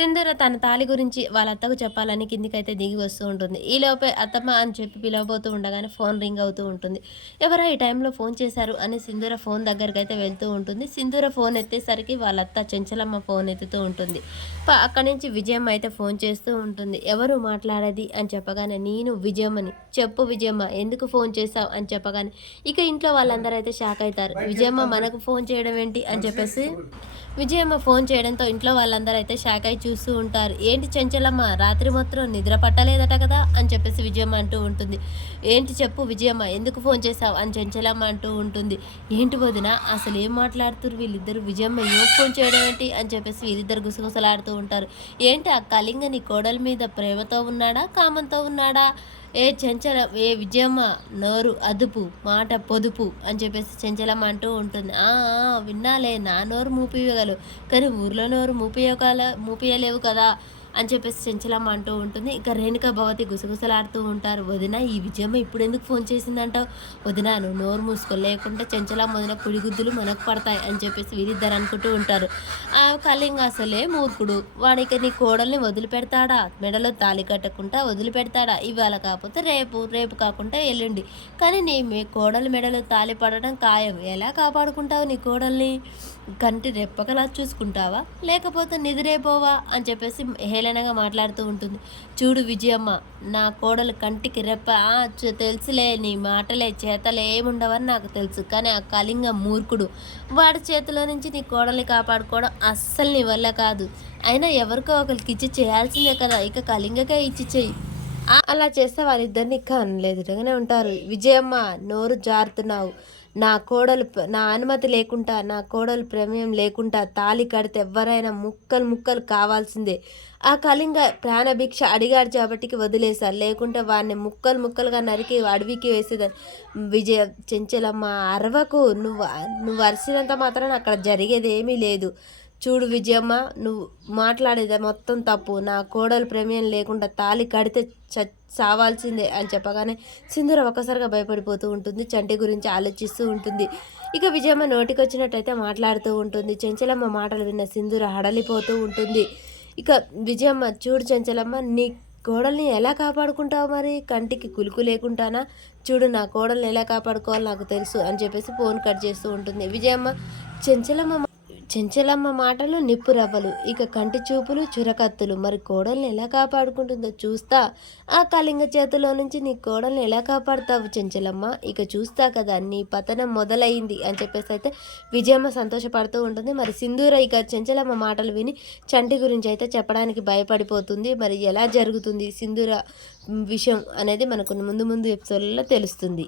సింధూర తన తాళి గురించి వాళ్ళ అత్తకు చెప్పాలని కిందికైతే దిగి వస్తూ ఉంటుంది. ఈలోపే అత్తమ్మ అని చెప్పి పిలవబోతూ ఉండగానే ఫోన్ రింగ్ అవుతూ ఉంటుంది. ఎవరో ఈ టైంలో ఫోన్ చేశారు అని సింధూర ఫోన్ దగ్గరకైతే వెళ్తూ ఉంటుంది. సింధూర ఫోన్ ఎత్తేసరికి వాళ్ళ అత్త చెంచలమ్మ ఫోన్ ఎత్తుతూ ఉంటుంది. అక్కడి నుంచి విజయమ్మ అయితే ఫోన్ చేస్తూ ఉంటుంది. ఎవరు మాట్లాడేది అని చెప్పగానే నేను విజయమ్మని. చెప్పు విజయమ్మ ఎందుకు ఫోన్ చేశావు అని చెప్పగానే ఇక ఇంట్లో వాళ్ళందరూ అయితే షాక్ అవుతారు. విజయమ్మ మనకు ఫోన్ చేయడం ఏంటి అని చెప్పేసి విజయమ్మ ఫోన్ చేయడంతో ఇంట్లో వాళ్ళందరూ అయితే షాక్ అయి చూస్తూ ఉంటారు. ఏంటి చెంచలమ్మ రాత్రి మొత్తం నిద్ర పట్టలేదట కదా అని చెప్పేసి విజయమ్మ అంటూ ఉంటుంది. ఏంటి చెప్పు విజయమ్మ ఎందుకు ఫోన్ చేశావు అని చెంచలమ్మ అంటూ ఉంటుంది. ఏంటి వదిన అసలు ఏం మాట్లాడుతున్నారు వీళ్ళిద్దరు, విజయమ్మ ఏం ఫోన్ చేయడం ఏంటి అని చెప్పేసి వీళ్ళిద్దరు గుసగుసలాడుతూ ఉంటారు. ఏంటి ఆ కళింగ నీ కోడల మీద ప్రేమతో ఉన్నాడా కామంతో ఉన్నాడా? ఏ చెంచల ఏ విజయమ్మ నోరు అదుపు మాట పొదుపు అని చెప్పేసి చెంచలమ్మ అంటూ ఉంటుంది. విన్నాలే నా నోరు మూపియగలవు కానీ ఊర్లో నోరు మూపియలేవు కదా అని చెప్పేసి చెంచలమ్మ అంటూ ఉంటుంది. ఇక రేణుక భవతి గుసగుసలాడుతూ ఉంటారు. వదిన ఈ విజయమ్మ ఇప్పుడు ఎందుకు ఫోన్ చేసిందంటావు? వదిన నువ్వు నోరు మూసుకో లేకుంటే చెంచలమ్మ వదిన పుడిగుద్దులు మనకు పడతాయి అని చెప్పేసి వీరిద్దరు అనుకుంటూ ఉంటారు. ఆ కళింగ అసలే మూర్ఖుడు, వాడికి నీ కోడల్ని వదిలిపెడతాడా? మెడలో తాళి కట్టకుండా వదిలిపెడతాడా? ఇవాళ కాకపోతే రేపు, రేపు కాకుండా ఎల్లుండి, కానీ నీ కోడలి మెడలో తాళి పడడం ఖాయం. ఎలా కాపాడుకుంటావు నీ కోడల్ని? కంటి రెప్పకలా చూసుకుంటావా లేకపోతే నిద్రేపోవా అని చెప్పేసి హేళనగా మాట్లాడుతూ ఉంటుంది. చూడు విజయమ్మ నా కోడలు కంటికి రెప్ప తెలుసులే, నీ మాటలే చేతలే ఏముండవని నాకు తెలుసు, కానీ ఆ కళింగ మూర్ఖుడు, వాడి చేతిలో నుంచి నీ కోడల్ని కాపాడుకోవడం అస్సలు నీ వల్ల కాదు. అయినా ఎవరికో ఒకరికి ఇచ్చి చేయాల్సిందే కదా, ఇక కళింగకే ఇచ్చి చెయ్యి. అలా చేస్తే వాళ్ళిద్దరిని ఇక అనలేదుగానే ఉంటారు. విజయమ్మ నోరు జారుతున్నావు, నా కోడలు నా అనుమతి లేకుండా నా కోడలు ప్రమేయం లేకుండా తాళి కడితే ఎవరైనా ముక్కలు ముక్కలు కావాల్సిందే. ఆ కళింగ ప్రాణభిక్ష అడిగాడు కాబట్టికి వదిలేశారు, లేకుంటే వాడిని ముక్కలు ముక్కలుగా నరికి అడవికి వేసేదాన్ని. చెంచలమ్మ అరవకు, నువ్వు అరిసినంత మాత్రం అక్కడ జరిగేది ఏమీ లేదు. చూడు విజయమ్మ నువ్వు మాట్లాడేది మొత్తం తప్పు, నా కోడలు ప్రమేయం లేకుండా తాళి కడితే సావాల్సిందే అని చెప్పగానే సింధూర ఒక్కసారిగా భయపడిపోతూ ఉంటుంది. చంటి గురించి ఆలోచిస్తూ ఉంటుంది. ఇక విజయమ్మ నోటికి వచ్చినట్టయితే మాట్లాడుతూ ఉంటుంది. చెంచలమ్మ మాటలు విన్న సింధూర హడలిపోతూ ఉంటుంది. ఇక విజయమ్మ చూడు చెంచలమ్మ నీ కోడల్ని ఎలా కాపాడుకుంటావు మరి, కంటికి కులుకు లేకుండానా? చూడు నా కోడల్ని ఎలా కాపాడుకోవాలో నాకు తెలుసు అని చెప్పేసి ఫోన్ కట్ చేస్తూ ఉంటుంది. విజయమ్మ చెంచలమ్మ మాటలు నిప్పు రవ్వలు, ఇక కంటి చూపులు చురకత్తులు. మరి కోడల్ని ఎలా కాపాడుకుంటుందో చూస్తా. ఆ కళింగ చేతిలో నుంచి నీ కోడల్ని ఎలా కాపాడుతావు చెంచలమ్మ, ఇక చూస్తా కదా, నీ పతనం మొదలైంది అని చెప్పేసి అయితే విజయమ్మ సంతోషపడుతూ ఉంటుంది. మరి సింధూర ఇక చెంచలమ్మ మాటలు విని చంటి గురించి అయితే చెప్పడానికి భయపడిపోతుంది. మరి ఎలా జరుగుతుంది సింధూర విషయం అనేది మనకు ముందు ముందు ఎపిసోడ్లలో తెలుస్తుంది.